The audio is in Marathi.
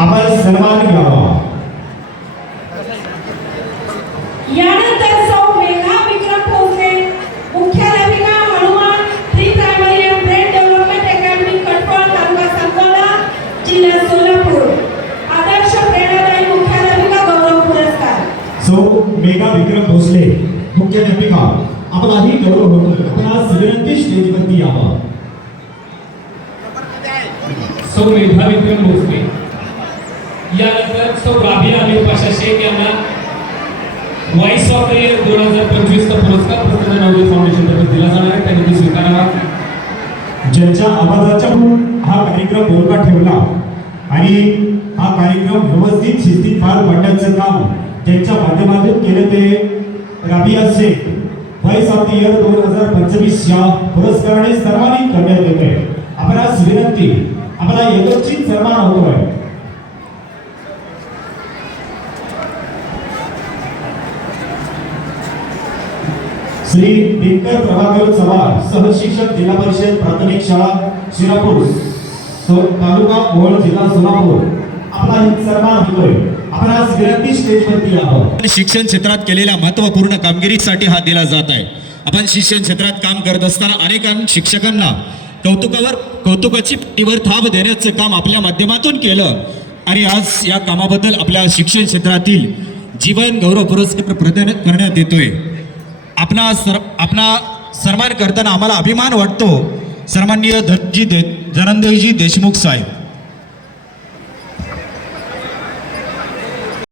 आपण सन्मान घ्यावा. यानंतर सौ मेघा विक्रम भोसले मुख्याध्यापिका Hanuman pre primary and brain development academy Katwal तालुका सांगोला जिल्हा सोलापूर. आदर्श प्रेरणादायी मुख्याध्यापिका गौरव पुरस्कार. सो मेघा विक्रम भोसले मुख्याध्यापिका. आपलाही गौरव होतो आपणास विनंती स्टेजवरती यावं. सौ मेधा विक्रम भोसले. यानंतर सौ राबिया आणि पाशा शेख यांना व्हॉइस ऑफ द इयर दोन हजार पंचवीसचा पुरस्कार प्रसन्न नवोदय फाउंडेशन तर्फे दिला जाणार आहे. त्यांनी ते स्वीकारावा ज्यांच्या आवाजाच्या हा कार्यक्रम बोलका ठेवला आणि हा कार्यक्रम व्यवस्थित शिस्तीत पार पाडण्याचं काम ज्यांच्या माध्यमातून केलं ते Rabia Shaikh voice of the year दोन हजार पंचवीस या पुरस्काराने सन्मानित करण्यात येते आपणास विनंती आम्हाला यथोचित सन्मान होतोय. श्री दिनकर प्रभाकर चव्हाण सहशिक्षक जिल्हा परिषद प्राथमिक शाळा शिरापूर तालुका ओळ जिल्हा सोलापूर. आपला सन्मान होतोय. आपण स्टेजवरती शिक्षण क्षेत्रात केलेल्या महत्त्वपूर्ण कामगिरीसाठी हा दिला जात आहे. आपण शिक्षण क्षेत्रात काम करत असताना अनेक शिक्षकांना कौतुकावर कौतुकाची पाठीवर थाप देण्याचं काम आपल्या माध्यमातून केलं. आणि आज या कामाबद्दल आपल्या शिक्षण क्षेत्रातील जीवन गौरव पुरस्कार प्रदान करण्यात येतोय. आपणा सर आपणा सन्मान करताना आम्हाला अभिमान वाटतो. सन्माननीय धनजी दे धनंजयजी देशमुख साहेब.